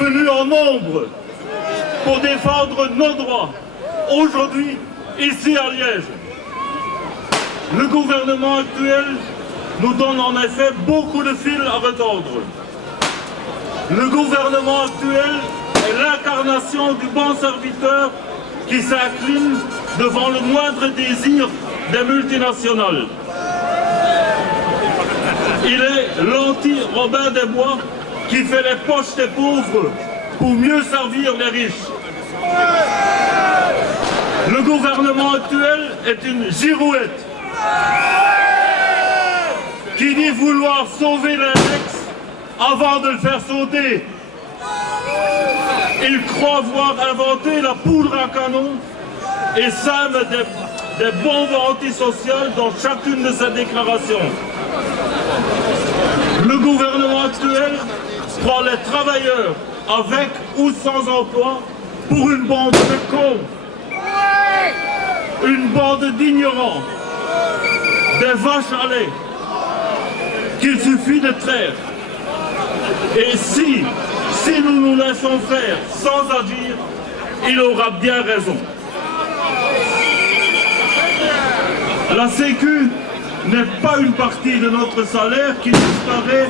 venus en nombre pour défendre nos droits, aujourd'hui, ici à Liège. Le gouvernement actuel nous donne en effet beaucoup de fils à retordre. Le gouvernement actuel est l'incarnation du bon serviteur qui s'incline devant le moindre désir des multinationales. Il est l'anti-Robin des Bois qui fait les poches des pauvres pour mieux servir les riches. Le gouvernement actuel est une girouette qui dit vouloir sauver l'index avant de le faire sauter. Il croit voir inventer la poudre à canon et sème des bombes antisociales dans chacune de ses déclarations. Le gouvernement actuel prend les travailleurs avec ou sans emploi pour une bande de cons, une bande d'ignorants, des vaches à lait qu'il suffit de traire. Et si nous nous laissons faire sans agir, il aura bien raison. La Sécu n'est pas une partie de notre salaire qui disparaît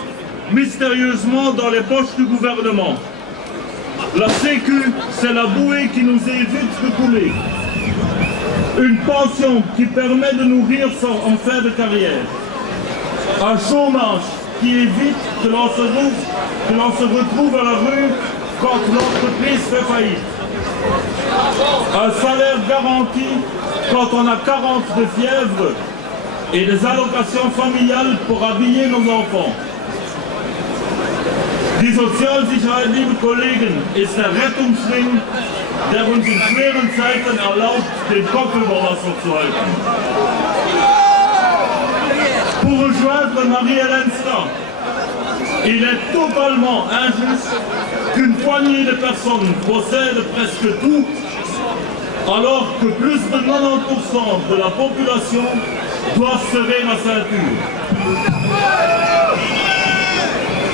mystérieusement dans les poches du gouvernement. La Sécu, c'est la bouée qui nous évite de couler. Une pension qui permet de nous rire en fin de carrière. Un chômage qui évite que l'on se retrouve à la rue quand l'entreprise fait faillite. Un salaire garanti quand on a 40 de fièvre et des allocations familiales pour habiller nos enfants. Die Sozialsicherheit, liebe Kollegen, ist der Rettungsring, der uns in schweren Zeiten erlaubt, den Kopf über Wasser zu halten. Pour rejoindre Marie-Hélène Stark, il est totalement injuste qu'une poignée de personnes possède presque tout, alors que plus de 90% de la population doivent serrer la ceinture.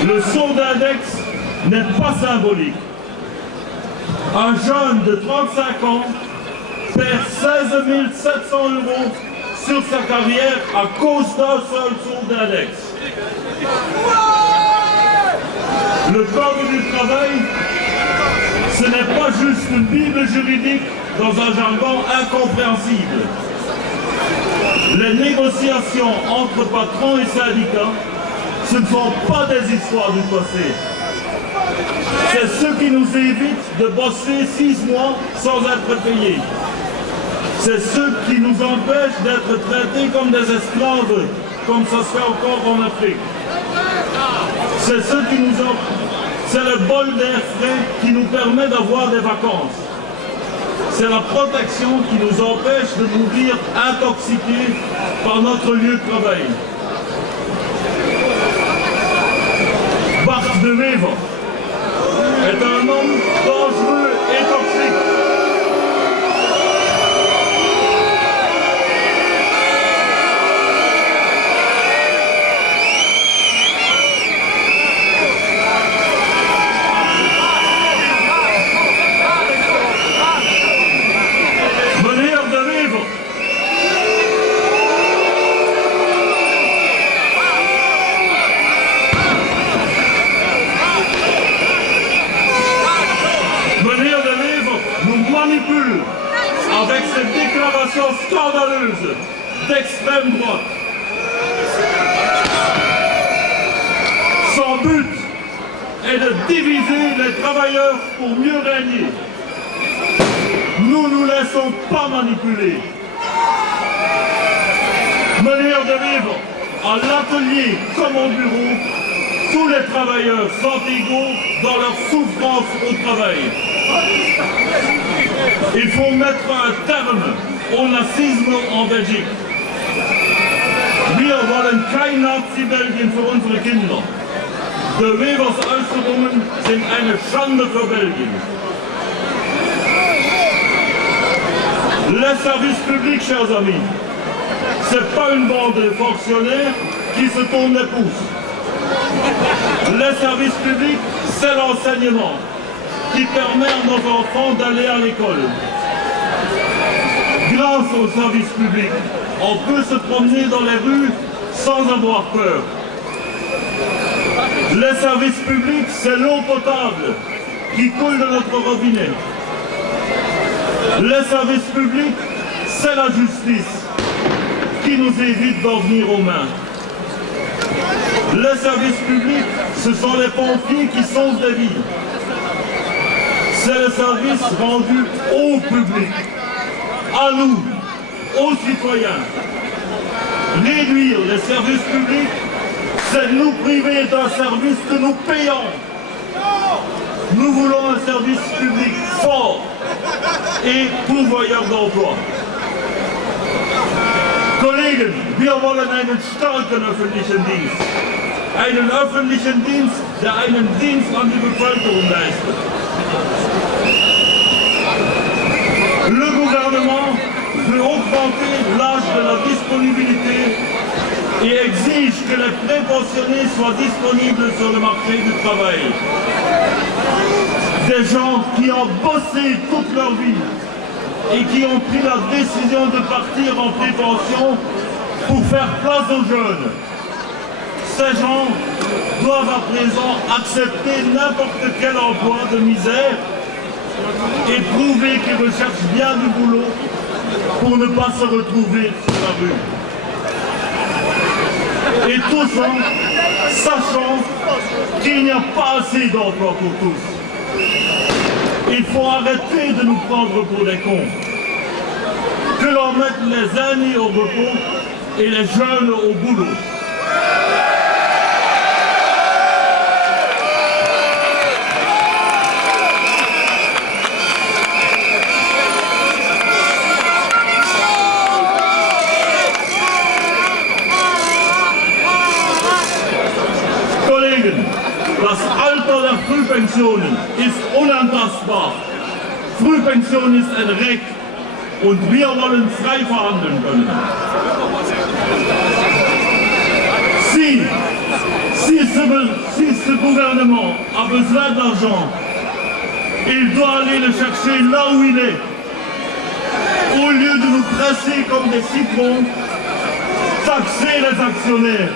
Le saut d'index n'est pas symbolique. Un jeune de 35 ans perd 16 700 € sur sa carrière à cause d'un seul saut d'index. Le code du travail, ce n'est pas juste une bible juridique dans un jargon incompréhensible. Les négociations entre patrons et syndicats, ce ne sont pas des histoires du passé. C'est ce qui nous évite de bosser 6 mois sans être payés. C'est ce qui nous empêche d'être traités comme des esclaves, comme ça se fait encore en Afrique. C'est ce qui nous c'est le bol d'air frais qui nous permet d'avoir des vacances. C'est la protection qui nous empêche de mourir intoxiqués par notre lieu de travail. Bart de Wever est un homme dangereux et toxique. Avec cette déclaration scandaleuse d'extrême droite. Son but est de diviser les travailleurs pour mieux régner. Nous ne nous laissons pas manipuler. Manière de vivre, à l'atelier comme au bureau, tous les travailleurs sont égaux dans leur souffrance au travail. Il faut mettre un terme au nazisme en Belgique. Wir wollen kein Nazi-Belgien für unsere Kinder. De Wevers Äußerungen sind eine Schande für Belgien. Les services publics, chers amis, c'est pas une bande de fonctionnaires qui se tournent les pouces. Les services publics, c'est l'enseignement, qui permet à nos enfants d'aller à l'école. Grâce au service public, on peut se promener dans les rues sans avoir peur. Le service public, c'est l'eau potable qui coule de notre robinet. Le service public, c'est la justice qui nous évite d'en venir aux mains. Le service public, ce sont les pompiers qui sauvent des vies. C'est le service rendu au public, à nous, aux citoyens. Réduire les services publics, c'est nous priver d'un service que nous payons. Nous voulons un service public fort et pourvoyeur d'emploi. Kollegen, wir wollen einen starken öffentlichen Dienst. Einen öffentlichen Dienst, der einen Dienst an die Bevölkerung leistet. Le gouvernement veut augmenter l'âge de la disponibilité et exige que les prépensionnés soient disponibles sur le marché du travail. Des gens qui ont bossé toute leur vie et qui ont pris la décision de partir en prépension pour faire place aux jeunes. Ces gens doivent à présent accepter n'importe quel emploi de misère et prouver qu'ils recherchent bien du boulot pour ne pas se retrouver sur la rue. Et tout ça, sachant qu'il n'y a pas assez d'emplois pour tous. Il faut arrêter de nous prendre pour des cons. Que l'on mette les aînés au repos et les jeunes au boulot. Kollegen, das Alter der Frühpensionen ist unantastbar. Frühpension ist ein Recht und wir wollen frei verhandeln können. Si ce gouvernement a besoin d'argent, il doit aller le chercher là où il est. Au lieu de nous presser comme des citrons, taxer les actionnaires,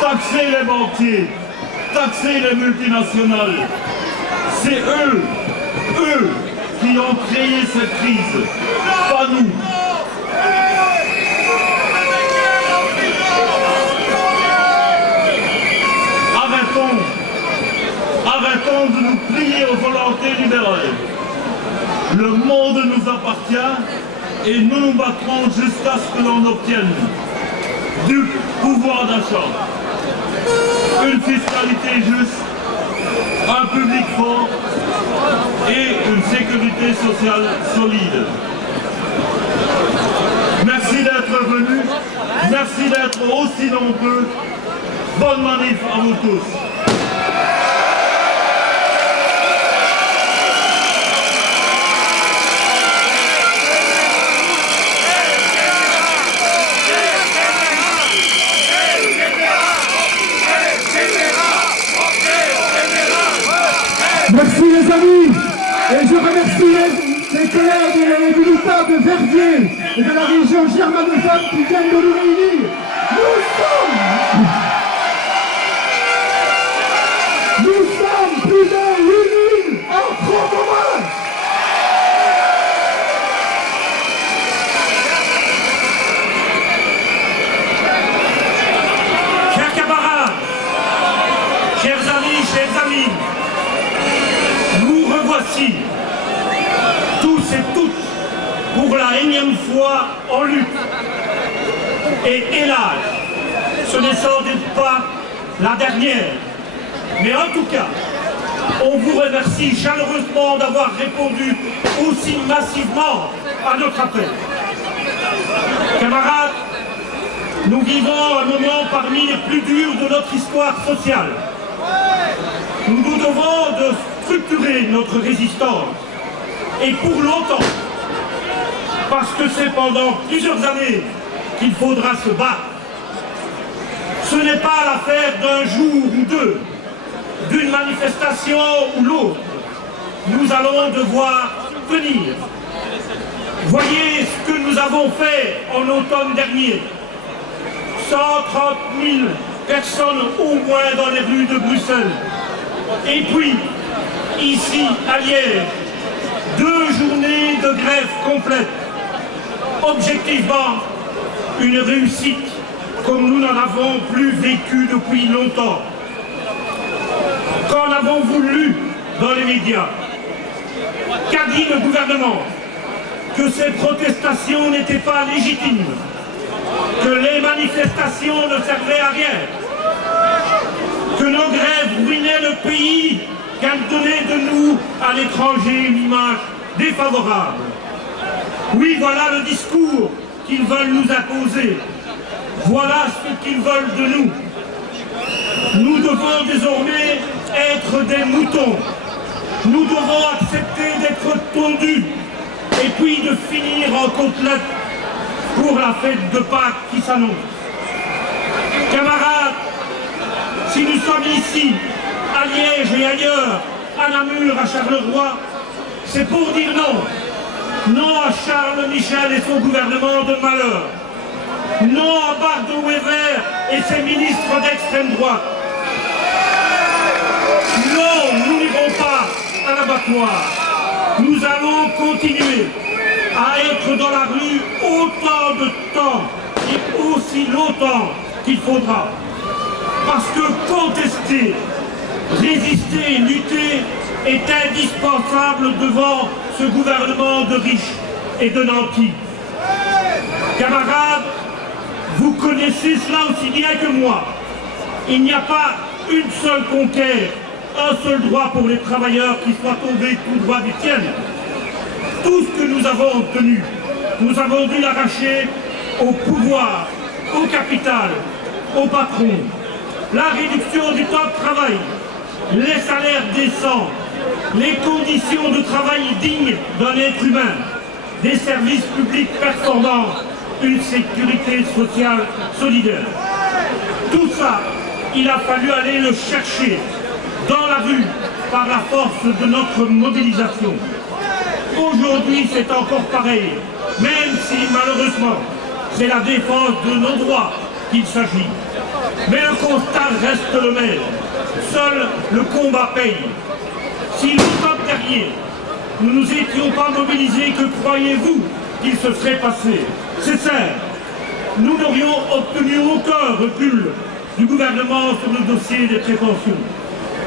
taxer les banquiers, taxer les multinationales. C'est eux qui ont créé cette crise, pas nous. Arrêtons de nous plier aux volontés libérales. Le monde nous appartient et nous nous battrons jusqu'à ce que l'on obtienne du pouvoir d'achat, une fiscalité juste, un public fort et une sécurité sociale solide. Merci d'être venus, merci d'être aussi nombreux. Bonne manif à vous tous. Merci les amis, et je remercie les collègues et les militants de Verviers et de la région germanophone qui viennent de nous réunir. Nous sommes plus de 8000 en Franc-Commun. Chers camarades, chers amis, nous revoici, tous et toutes, pour la énième fois en lutte. Et hélas, ce n'est sans doute pas la dernière. Mais en tout cas, on vous remercie chaleureusement d'avoir répondu aussi massivement à notre appel. Camarades, nous vivons un moment parmi les plus durs de notre histoire sociale. Nous nous devons de structurer notre résistance, et pour longtemps, parce que c'est pendant plusieurs années qu'il faudra se battre. Ce n'est pas l'affaire d'un jour ou deux, d'une manifestation ou l'autre. nous allons devoir tenir. Voyez ce que nous avons fait en automne dernier. 130 000 personnes au moins dans les rues de Bruxelles. Et puis, ici, à Liège, 2 journées de grève complète. Objectivement, une réussite comme nous n'en avons plus vécu depuis longtemps. Qu'en avons-vous lu dans les médias? Qu'a dit le gouvernement? Que ces protestations n'étaient pas légitimes, que les manifestations ne servaient à rien, que nos grèves ruinaient le pays, qu'elles donnaient de nous à l'étranger une image défavorable. Oui, voilà le discours qu'ils veulent nous imposer. Voilà ce qu'ils veulent de nous. Nous devons désormais être des moutons. Nous devons accepter d'être tondus et puis de finir en côtelette pour la fête de Pâques qui s'annonce. Camarades, si nous sommes ici, à Liège et ailleurs, à Namur, à Charleroi, c'est pour dire non. Non à Charles Michel et son gouvernement de malheur. Non à Bardot-Wever et ses ministres d'extrême droite. Non, nous n'irons pas à l'abattoir. Nous allons continuer à être dans la rue autant de temps et aussi longtemps qu'il faudra. Parce que contester, résister, lutter est indispensable devant ce gouvernement de riches et de nantis. Camarades, vous connaissez cela aussi bien que moi. Il n'y a pas une seule conquête, un seul droit pour les travailleurs qui soit tombé tout droit du ciel. Tout ce que nous avons obtenu, nous avons dû l'arracher au pouvoir, au capital, au patron. La réduction du temps de travail, les salaires décents, les conditions de travail dignes d'un être humain, des services publics performants, une sécurité sociale solidaire. Tout ça, il a fallu aller le chercher dans la rue par la force de notre mobilisation. Aujourd'hui, c'est encore pareil, même si malheureusement, c'est la défense de nos droits qu'il s'agit. Mais le constat reste le même. Seul le combat paye. Si l'automne dernier, nous ne nous étions pas mobilisés, que croyez-vous qu'il se serait passé? C'est simple. Nous n'aurions obtenu aucun recul du gouvernement sur le dossier des prépensions.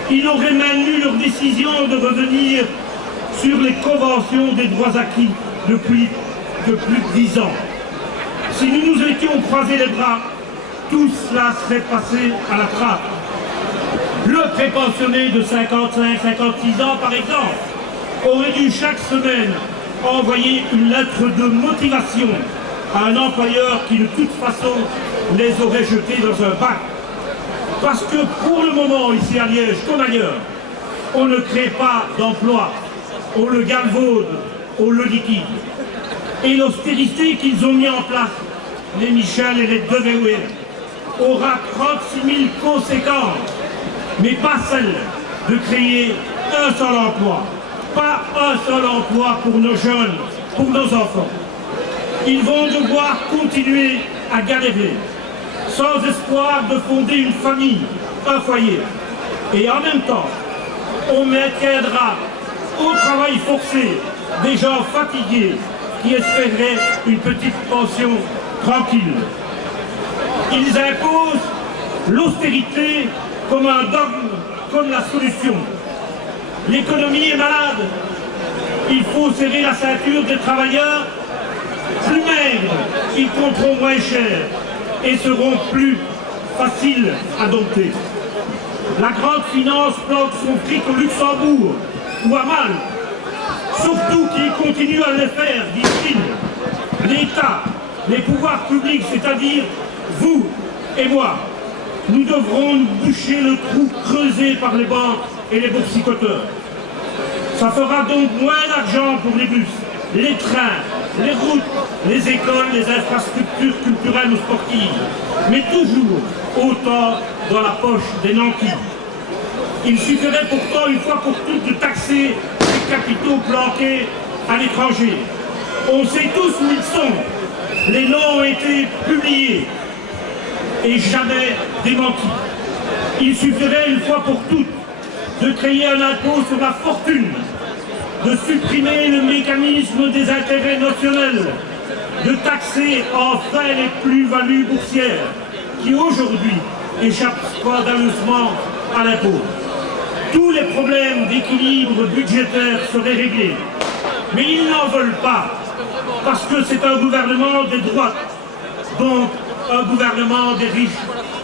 Il aurait maintenu leur décision de revenir sur les conventions des droits acquis depuis plus de 10 ans. Si nous nous étions croisés les bras, tout cela serait passé à la trappe. Le prépensionné de 55-56 ans, par exemple, aurait dû chaque semaine envoyer une lettre de motivation à un employeur qui, de toute façon, les aurait jetés dans un bac. Parce que pour le moment, ici à Liège, comme ailleurs, on ne crée pas d'emploi, on le galvaude, on le liquide. Et l'austérité qu'ils ont mis en place, les Michel et les Devereux, aura 36 000 conséquences, mais pas celle de créer un seul emploi. Pas un seul emploi pour nos jeunes, pour nos enfants. Ils vont devoir continuer à galérer, sans espoir de fonder une famille, un foyer. Et en même temps, on maintiendra au travail forcé des gens fatigués qui espéraient une petite pension tranquille. Ils imposent l'austérité comme un dogme, comme la solution. L'économie est malade. Il faut serrer la ceinture des travailleurs. Plus maigres, ils compteront moins cher et seront plus faciles à dompter. La grande finance plante son fric au Luxembourg ou à Malte, surtout qu'il continue à le faire, dit-il. L'État, les pouvoirs publics, c'est-à-dire vous et moi, nous devrons nous boucher le trou creusé par les banques et les boursicoteurs. Ça fera donc moins d'argent pour les bus, les trains, les routes, les écoles, les infrastructures culturelles ou sportives, mais toujours autant dans la poche des nantis. Il suffirait pourtant une fois pour toutes de taxer les capitaux planqués à l'étranger. On sait tous où ils sont. Les noms ont été publiés et jamais démentis. Il suffirait une fois pour toutes de créer un impôt sur la fortune, de supprimer le mécanisme des intérêts notionnels, de taxer enfin les plus-values boursières qui aujourd'hui échappent scandaleusement à l'impôt. Tous les problèmes d'équilibre budgétaire seraient réglés. Mais ils n'en veulent pas, parce que c'est un gouvernement des droites, donc un gouvernement des riches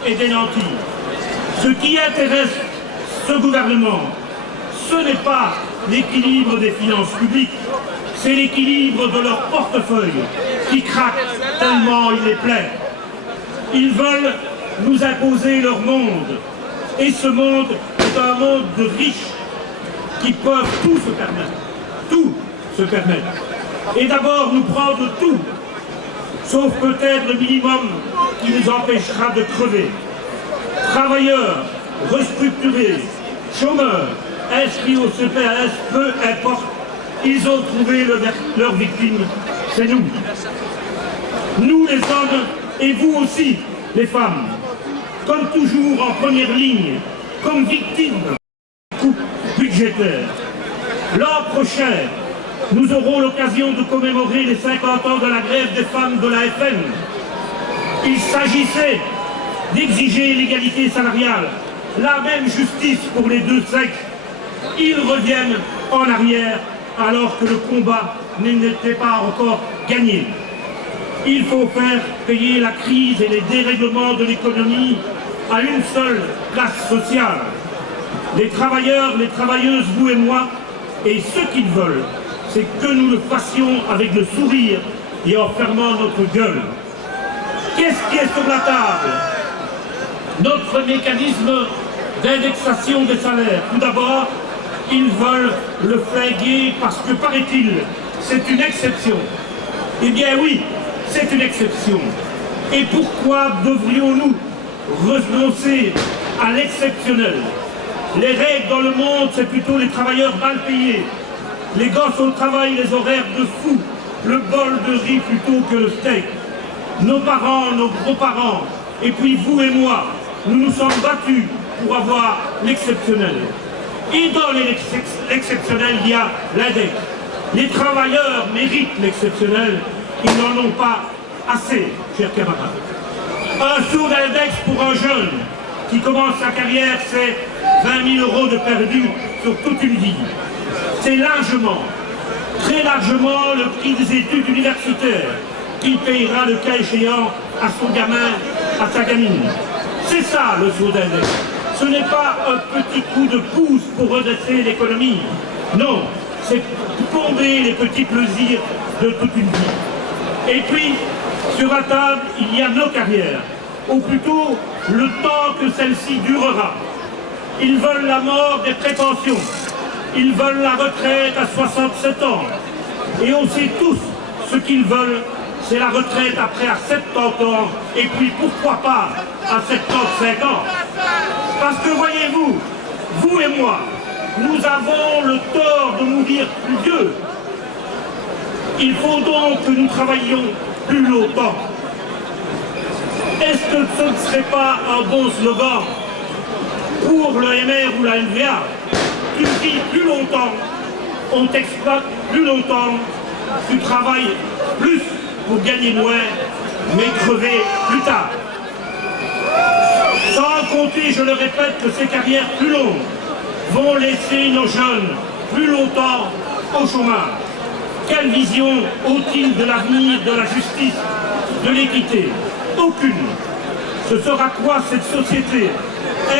et des nantis. Ce qui intéresse ce gouvernement, ce n'est pas l'équilibre des finances publiques, c'est l'équilibre de leur portefeuille qui craque tellement il est plein. Ils veulent nous imposer leur monde, et ce monde est un monde de riches qui peuvent tout se permettre, et d'abord nous prendre tout, sauf peut-être le minimum qui nous empêchera de crever. Travailleurs, restructurés, chômeurs, inscrits au CPS, peu importe, ils ont trouvé leur victime, c'est nous. Nous les hommes, et vous aussi, les femmes, comme toujours en première ligne, comme victimes de coupes budgétaires. L'an prochain, nous aurons l'occasion de commémorer les 50 ans de la grève des femmes de la FN. Il s'agissait d'exiger l'égalité salariale, la même justice pour les deux sexes. Ils reviennent en arrière alors que le combat n'était pas encore gagné. Il faut faire payer la crise et les dérèglements de l'économie à une seule classe sociale. Les travailleurs, les travailleuses, vous et moi, et ce qu'ils veulent, c'est que nous le fassions avec le sourire et en fermant notre gueule. Qu'est-ce qui est sur la table? Notre mécanisme d'indexation des salaires. Tout d'abord, ils veulent le flinguer parce que, paraît-il, c'est une exception. Eh bien oui, c'est une exception. Et pourquoi devrions-nous renoncer à l'exceptionnel? Les règles dans le monde, c'est plutôt les travailleurs mal payés. Les gosses au travail, les horaires de fou, le bol de riz plutôt que le steak. Nos parents, nos grands-parents, et puis vous et moi, nous nous sommes battus pour avoir l'exceptionnel. Et dans l'exceptionnel, il y a l'index. Les travailleurs méritent l'exceptionnel, ils n'en ont pas assez, chers camarades. Un saut d'index pour un jeune qui commence sa carrière, c'est 20 000 € de perdu sur toute une vie. C'est largement, très largement le prix des études universitaires qu'il payera le cas échéant à son gamin, à sa gamine. C'est ça le saut d'index. Ce n'est pas un petit coup de pouce pour redresser l'économie. Non, c'est tomber les petits plaisirs de toute une vie. Et puis, sur la table, il y a nos carrières, ou plutôt le temps que celle-ci durera. Ils veulent la mort des prépensions. Ils veulent la retraite à 67 ans. Et on sait tous ce qu'ils veulent, c'est la retraite après à 70 ans, et puis pourquoi pas à 75 ans. Parce que voyez-vous, vous et moi, nous avons le tort de mourir plus vieux. Il faut donc que nous travaillions plus longtemps. Est-ce que ce ne serait pas un bon slogan pour le MR ou la NVA? Tu vis plus longtemps, on t'exploite plus longtemps, tu travailles plus pour gagner moins, mais crever plus tard. Sans compter, je le répète, que ces carrières plus longues vont laisser nos jeunes plus longtemps au chômage. Quelle vision ont-ils de l'avenir, de la justice, de l'équité? Aucune. Ce sera quoi cette société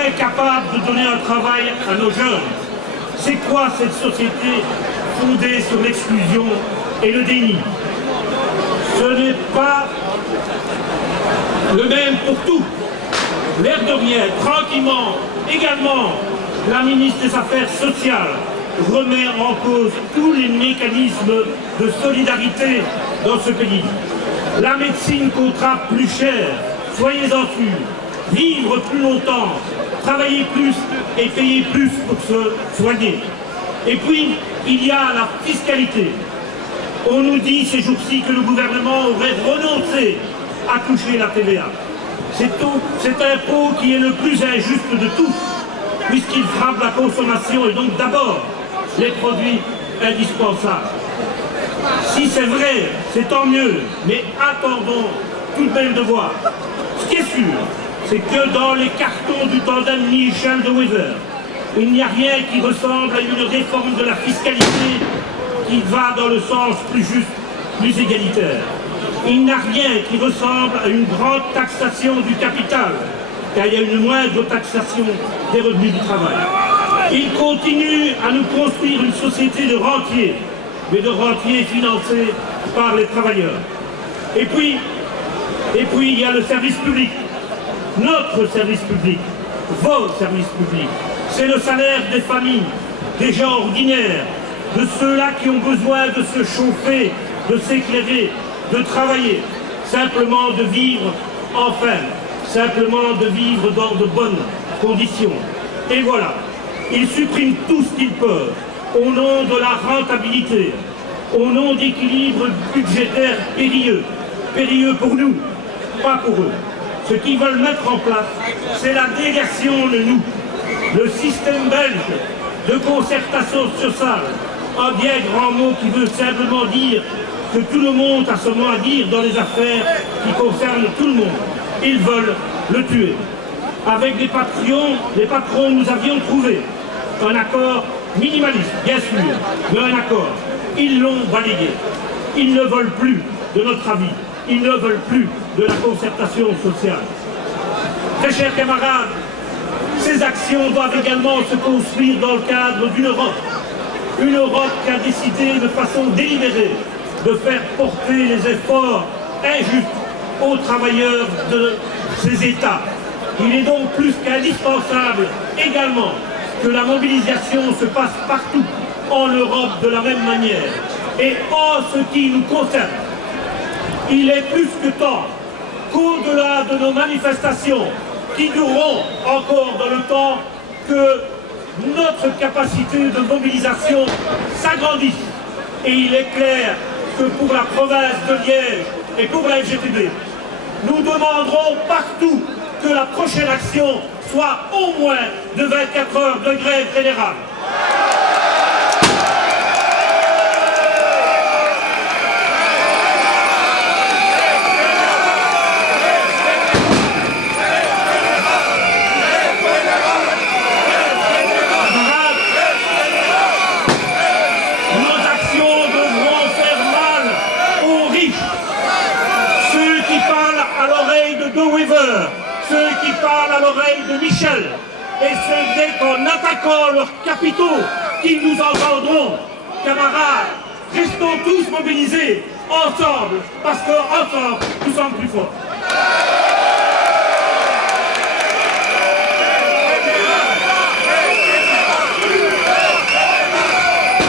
incapable de donner un travail à nos jeunes? C'est quoi cette société fondée sur l'exclusion et le déni? Ce n'est pas le même pour tout. L'air de rien, tranquillement, également, la ministre des Affaires sociales remet en cause tous les mécanismes de solidarité dans ce pays. La médecine coûtera plus cher, soyez-en sûrs, vivre plus longtemps, travailler plus et payer plus pour se soigner. Et puis, il y a la fiscalité. On nous dit ces jours-ci que le gouvernement aurait renoncé à toucher la TVA. C'est cet impôt qui est le plus injuste de tous, puisqu'il frappe la consommation et donc d'abord les produits indispensables. Si c'est vrai, c'est tant mieux, mais attendons tout de même de voir. Ce qui est sûr, c'est que dans les cartons du tandem Michel de Wever, il n'y a rien qui ressemble à une réforme de la fiscalité qui va dans le sens plus juste, plus égalitaire. Il n'y a rien qui ressemble à une grande taxation du capital, car il y a une moindre taxation des revenus du travail. Il continue à nous construire une société de rentiers, mais de rentiers financés par les travailleurs. Et puis, il y a le service public, notre service public, vos services publics. C'est le salaire des familles, des gens ordinaires, de ceux-là qui ont besoin de se chauffer, de s'éclairer, de travailler, simplement de vivre enfin, simplement de vivre dans de bonnes conditions. Et voilà, ils suppriment tout ce qu'ils peuvent, au nom de la rentabilité, au nom d'équilibres budgétaires périlleux. Périlleux pour nous, pas pour eux. Ce qu'ils veulent mettre en place, c'est la déversion de nous. Le système belge de concertation sociale, un bien grand mot qui veut simplement dire que tout le monde a son mot à dire dans les affaires qui concernent tout le monde. Ils veulent le tuer. Avec les patrons, nous avions trouvé un accord minimaliste, bien sûr, mais un accord. Ils l'ont balayé. Ils ne veulent plus de notre avis. Ils ne veulent plus de la concertation sociale. Très chers camarades, ces actions doivent également se construire dans le cadre d'une Europe. Une Europe qui a décidé de façon délibérée de faire porter les efforts injustes aux travailleurs de ces États. Il est donc plus qu'indispensable également que la mobilisation se passe partout en Europe de la même manière. Et en ce qui nous concerne, il est plus que temps qu'au-delà de nos manifestations qui dureront encore dans le temps, que notre capacité de mobilisation s'agrandisse. Et il est clair que pour la province de Liège et pour la FGTB, nous demanderons partout que la prochaine action soit au moins de 24 heures de grève générale. Ceux qui parlent à l'oreille de Michel, et ce n'est qu'en attaquant leurs capitaux qu'ils nous entendront. Camarades, restons tous mobilisés, ensemble, parce qu'ensemble, nous sommes plus forts.